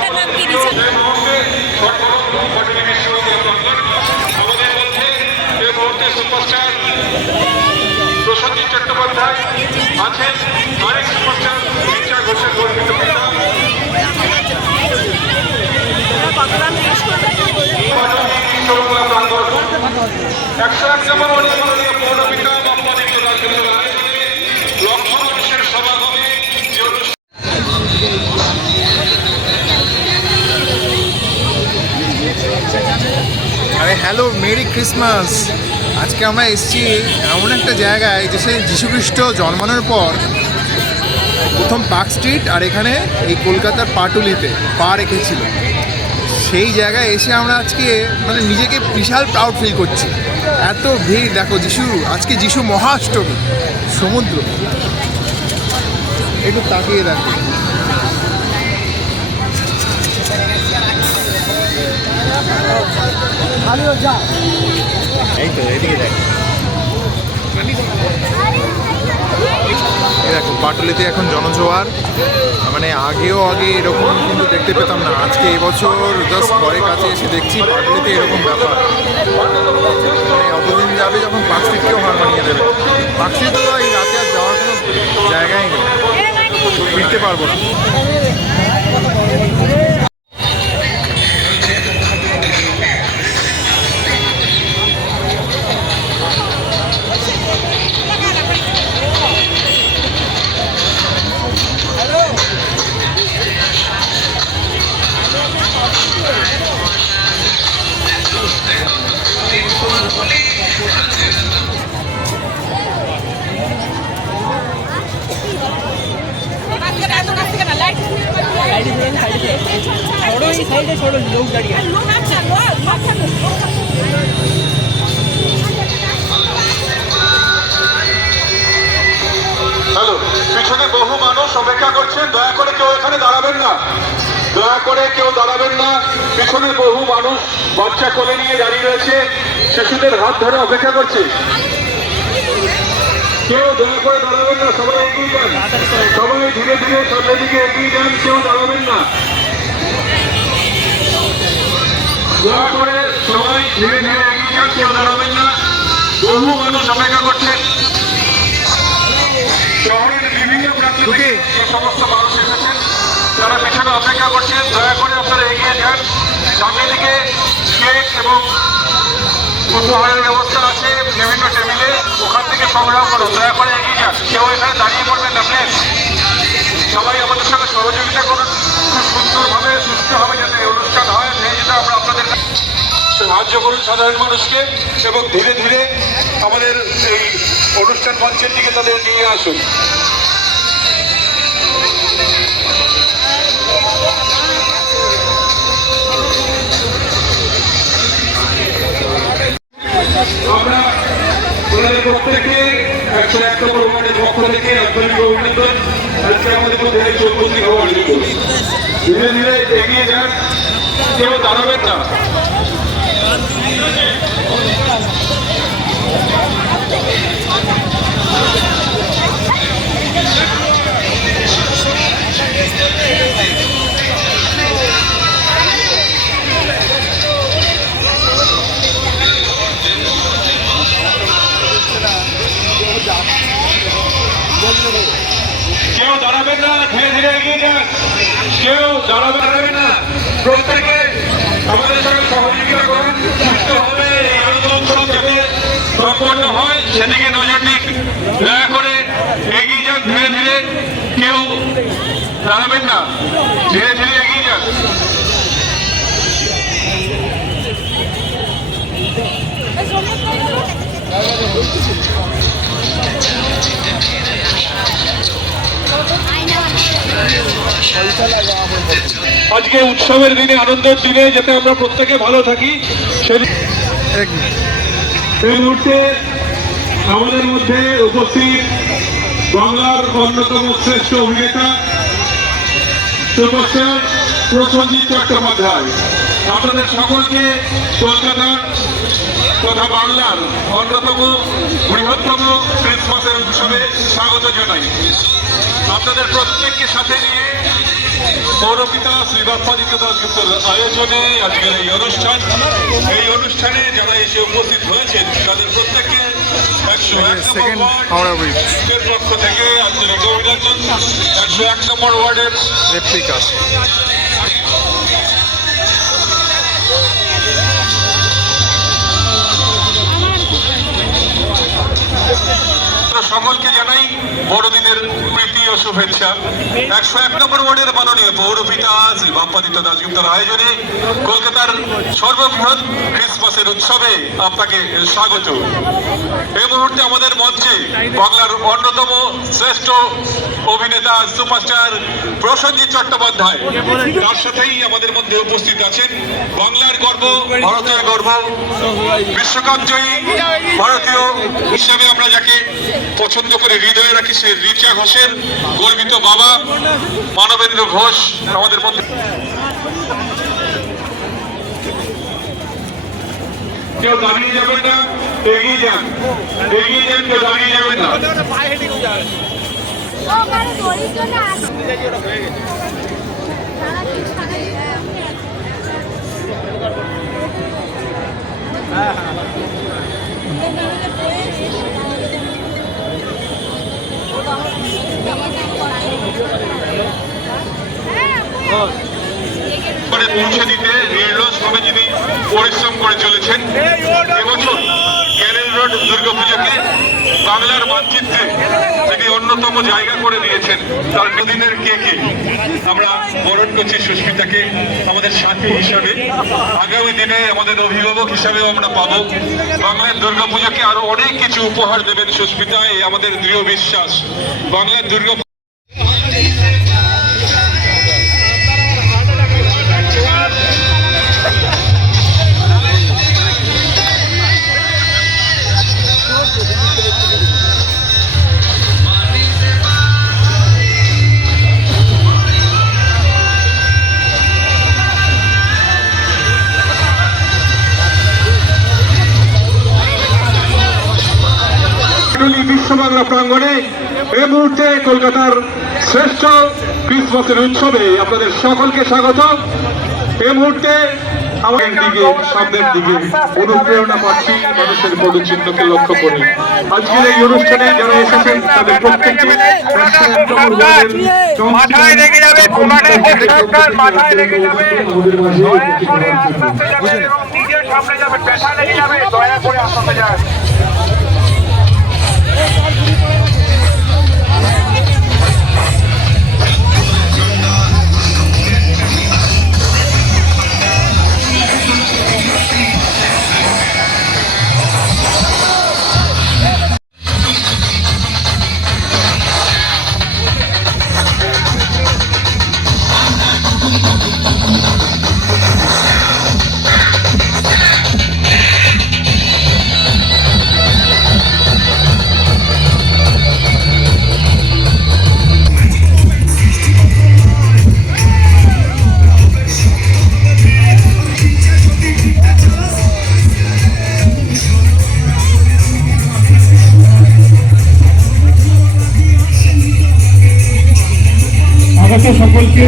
আপনার নাম কি দিচ্ছেন? সুপারস্টার প্রসেনজিৎ চট্টোপাধ্যায় আছেন, আরেক সুপারস্টার রিচা ঘোষের গর্বিত পিতা। 101 নম্বর মাননীয় পৌরপিতা বাপ্পাদিত্য রাজেন্দ্র রায় লক্ষ মানুষের সমাগমে যে আরে হ্যালো, মেরি ক্রিসমাস। আজকে আমরা এসেছি এমন একটা জায়গায় যেখানে যীশুখ্রিস্ট জন্মানোর পর প্রথম পার্ক স্ট্রিট আর এখানে এই কলকাতার পাটুলিতে পা রেখেছিল। সেই জায়গায় এসে আমরা আজকে মানে নিজেকে বিশাল প্রাউড ফিল করছি। এত ভিড় দেখো, আজকে যিশু মহাষ্টমী, সমুদ্র একটু তাকিয়ে দেখো। এই তো এদিকে দেখ, এই দেখো পাটুলিতে এখন জনজোয়ার। মানে আগে এরকম কিন্তু দেখতে পেতাম না। আজকে এবছর জাস্ট ঘরের কাছে এসে দেখছি পাটুলিতে এরকম ব্যাপার। মানে অতদিন যাবে যখন পার্ক স্ট্রিটকেও হার মানিয়ে দেবে। পার্ক স্ট্রিট তো এই রাতে আর যাওয়ার কোনো জায়গাই নেই, ফিরতে পারবো না। হ্যালো, পিছনে বহু মানুষ অপেক্ষা করছেন, দয়া করে কেউ এখানে দাঁড়াবেন না, দয়া করে কেউ দাঁড়াবেন না। পিছনে বহু মানুষ বাচ্চা কোলে নিয়ে দাঁড়িয়ে রয়েছে, শিশুদের হাত ধরে অপেক্ষা করছে। কেউ দয়া করে দাঁড়াবেন না, সবাই এগিয়ে যান, সবাই ধীরে ধীরে সামনের দিকে এগিয়ে যান, কেউ দাঁড়াবেন না। দয়া করে সবাই ধীরে ধীরে এগিয়ে যান, কেউ দাঁড়াবেন না। বহু মানুষ অপেক্ষা করছেন। শহরের বিভিন্ন প্রান্ত থেকে যে সমস্ত মানুষ এসেছেন তারা পেছনে অপেক্ষা করছেন, দয়া করে আপনারা এগিয়ে যান। সামনের দিকে কেক এবং উপহারের ব্যবস্থা আছে বিভিন্ন টেবিলে, ওখান থেকে সংগ্রহ করুন। দয়া করে এগিয়ে যান, কেউ এখানে দাঁড়িয়ে পড়বেন না প্লিজ। সবাই আমাদের সঙ্গে সহযোগিতা করুন, খুব সুন্দরভাবে সুস্থভাবে যাতে অনুষ্ঠান হয় সেটা আমরা আপনাদের সাহায্য করুন সাধারণ মানুষকে, এবং ধীরে ধীরে আমাদের এই অনুষ্ঠান মঞ্চের দিকে তাদের নিয়ে আসুন। আমরা ওনাদের প্রত্যেকে 101 নম্বর ওয়ার্ডের পক্ষ থেকে আন্তরিক অভিনন্দন। আজকে আমাদের মধ্যে চৌপতি হওয়ার জন্য ধীরে ধীরে এগিয়ে যান, কেউ দাঁড়াবেন না। কেউ দাঁড়াবেন না, ধীরে ধীরে এগিয়ে যান, কেউ দাঁড়াবেন না। প্রত্যেকে আমাদের সঙ্গে সহযোগিতা করুন, সুস্থভাবে এই আন্দোলন যাতে সম্পন্ন হয় সেদিকে নজর দিক। দয়া করে এগিয়ে যান, ধীরে ধীরে কেউ দাঁড়াবেন না, ধীরে ধীরে এগিয়ে যান। আজকে উৎসবের দিনে, আনন্দের দিনে যাতে আমরা প্রত্যেকে ভালো থাকি এই মুহূর্তে আমাদের মধ্যে উপস্থিত বাংলার অন্যতম শ্রেষ্ঠ অভিনেতা সুপারস্টার প্রসেনজিৎ চট্টোপাধ্যায়। আপনাদের সকলকে কলকাতার তথা বাংলার অন্যতম বৃহত্তম ক্রিসমাসের উৎসবে স্বাগত জানাই। আপনাদের প্রত্যেককে সাথে নিয়ে পৌরপিতা শ্রী বাপ্পাদিত্য দাশগুপ্তর আয়োজনে আজকের এই অনুষ্ঠানে যারা এসে উপস্থিত হয়েছেন তাদের প্রত্যেককে 101 নম্বর ওয়ার্ডের পক্ষ থেকে আন্তরিক অভিনন্দন। 101 নম্বর ওয়ার্ডের রেপ্লিকা সকলকে জানাই বড়দিনের প্রীতি ও শুভেচ্ছা। 101 নম্বর ওয়ার্ডের মাননীয় পৌরপিতা শ্রী বাপ্পাদিত্য দাশগুপ্তর আয়োজনে কলকাতার সর্ববৃহৎ ক্রিসমাসের উৎসবে আপনাকে স্বাগত। এই মুহূর্তে আমাদের মঞ্চে বাংলার অন্যতম শ্রেষ্ঠ অভিনেতা সুপারস্টার প্রসেনজিৎ চট্টোপাধ্যায়, তার সাথেই আমাদের মধ্যে উপস্থিত আছেন বাংলার গর্ব, ভারতের গর্ব, বিশ্বকাপ জয়ী ভারতীয় হিসাবে আমরা যাকে পছন্দ করে হৃদয়ে রাখি সে রিচা ঘোষের গর্বিত বাবা মানবেন্দ্র ঘোষ আমাদের মধ্যে। কেউ দাঁড়িয়ে যাবেন না, এগিয়ে যান, কেউ দাঁড়িয়ে যাবেন না। পৌঁছে দিতে নির্লসভাবে যিনি পরিশ্রম করে চলেছেন, এবছর ক্যানেল রোড দুর্গাপুজোকে বাংলার মানচিত্রে তিনি অন্যতম জায়গা করে দিয়েছেন। তার দুদিনের কেকে আমরা বরণ করছি সুস্মিতাকে আমাদের সাথী হিসাবে, আগামী দিনে আমাদের অভিভাবক হিসাবেও আমরা পাবো। বাংলার দুর্গাপুজোকে আরো অনেক কিছু উপহার দেবেন সুস্মিতা, এই আমাদের দৃঢ় বিশ্বাস। বাংলার দুর্গা বিশ্ব বাংলা প্রাঙ্গণে এই মুহূর্তে কলকাতার শ্রেষ্ঠ ক্রিসমাসের উৎসবে আপনাদের সকলকে স্বাগত। এই মুহূর্তে আমাদের দিকে সামনের দিকে অনুপ্রেরণা পাচ্ছি মানুষের পদচিহ্নকে লক্ষ্য করে। আজকের এই অনুষ্ঠানে যারা এসেছেন তাদের প্রত্যেককে মাথায় লেগে যাবে, মাথায় লেগে যাবে, নিজের সামনে যাবে, পেশা লেগে যাবে, দয়া করে আসতে যায়। সকলকে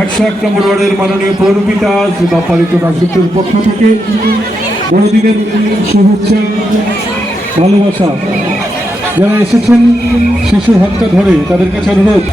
101 নম্বর ওয়ার্ডের মাননীয় পৌরপিতা শ্রী বাপ্পাদিত্য দাশগুপ্তের পক্ষ থেকে বড়দিনের শুভেচ্ছা, ভালোবাসা। যারা এসেছেন শিশুর হাতটা ধরে তাদের কাছে অনুরোধ,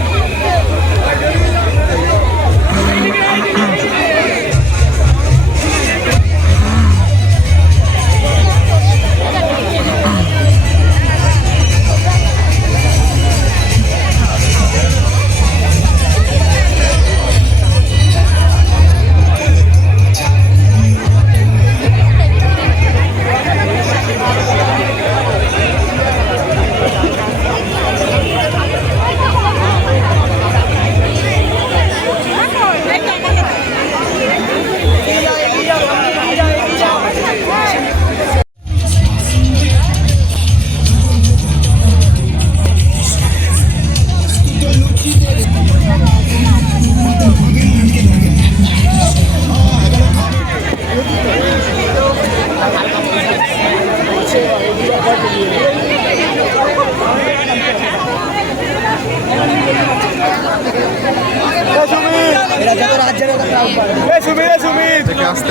থেকে আসতে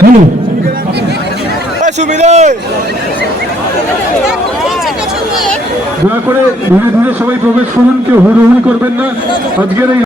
দয়া করে ধীরে ধীরে সবাই প্রবেশ করুন, কেউ হুড়োহুড়ি করবেন না। আজকের এই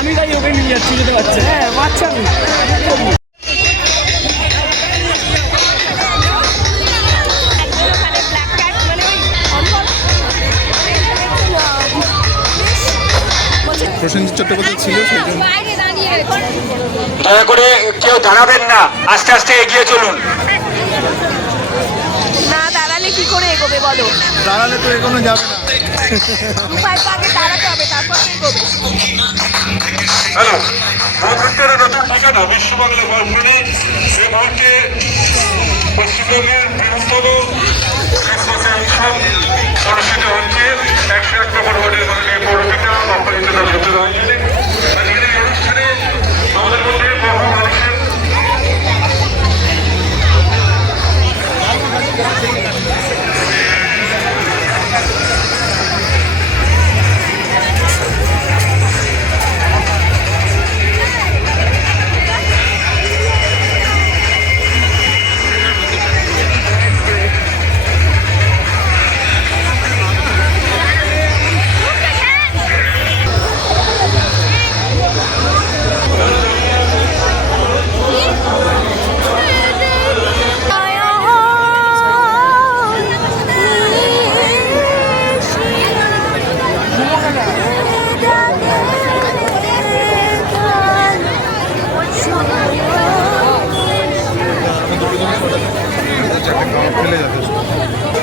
আমি তাই ওকে নিয়ে যাচ্ছি, যেতে পারছে। হ্যাঁ, বাচ্চা নেই। প্রসেনজিৎ চট্টোপাধ্যায় ছিল সেই জন্য। দয়া করে কেউ দাঁড়াবেন না, আস্তে আস্তে এগিয়ে চলুন। না দাঁড়ালে কি করে এগোবে বলো? দাঁড়ালে তো এগোনো যাবে না। আগে দাঁড়াতে হবে, তারপর তো এগোবে। হ্যালো, ভূখণ্ডের নতুন ঠিকানা বিশ্ববাংলা ভবনে এই মুহূর্তে পশ্চিমবঙ্গের বৃহত্তম ক্রিসমাসের উৎসব অনুষ্ঠিত হচ্ছে 101 নম্বর ওয়ার্ডের মাননীয় পৌরপিতা অপরাজিত দত্তের আয়োজনে। আজকের এই অনুষ্ঠানে আমাদের মধ্যে বহু মানুষের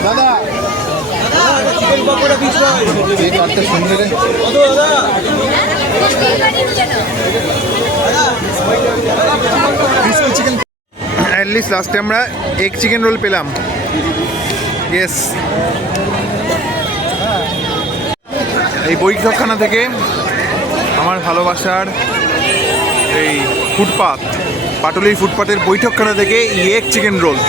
দাদা এই কাঠটা সুন্দর রে। ক্রিসপি চিকেন অ্যাটলিস্ট লাস্টে আমরা এগ চিকেন রোল পেলাম। ইয়েস, এই বৈঠকখানা থেকে আমার ভালোবাসার এই ফুটপাত, পাটুলির ফুটপাতের বৈঠকখানা থেকে এগ চিকেন রোল